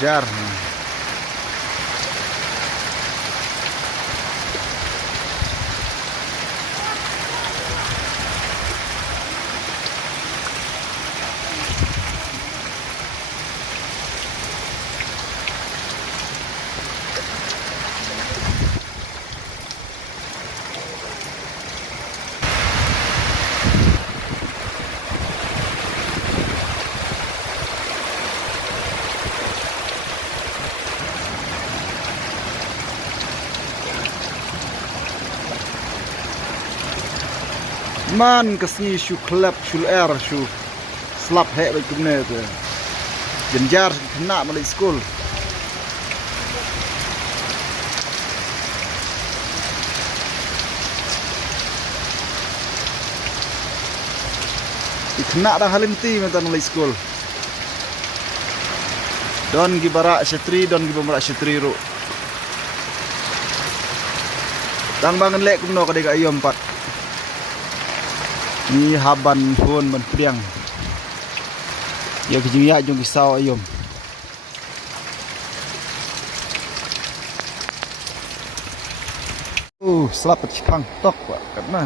Jar. Man kesini shu klap shul air shu slap hek baik kumne tu. Jenjar kena balik school. Kena dah halim ti mentan balik school. Don gibara syatri don gibara syatri ru. Tang bangun lek kumno kadek ayam 4. Ni haban pun menpriang. Ya kejuya jong kisau ayam. Selapat cipang tok pak karena.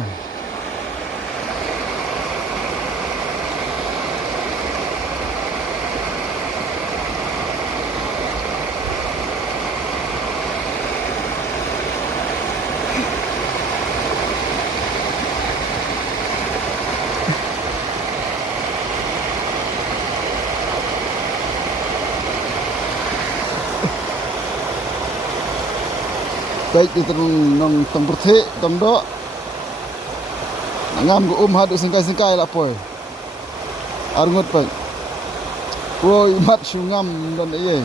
Baik itu nong temperti temdo ngam go hadu singkai-singkai lah poy arngut pak woi mat sungam dan iye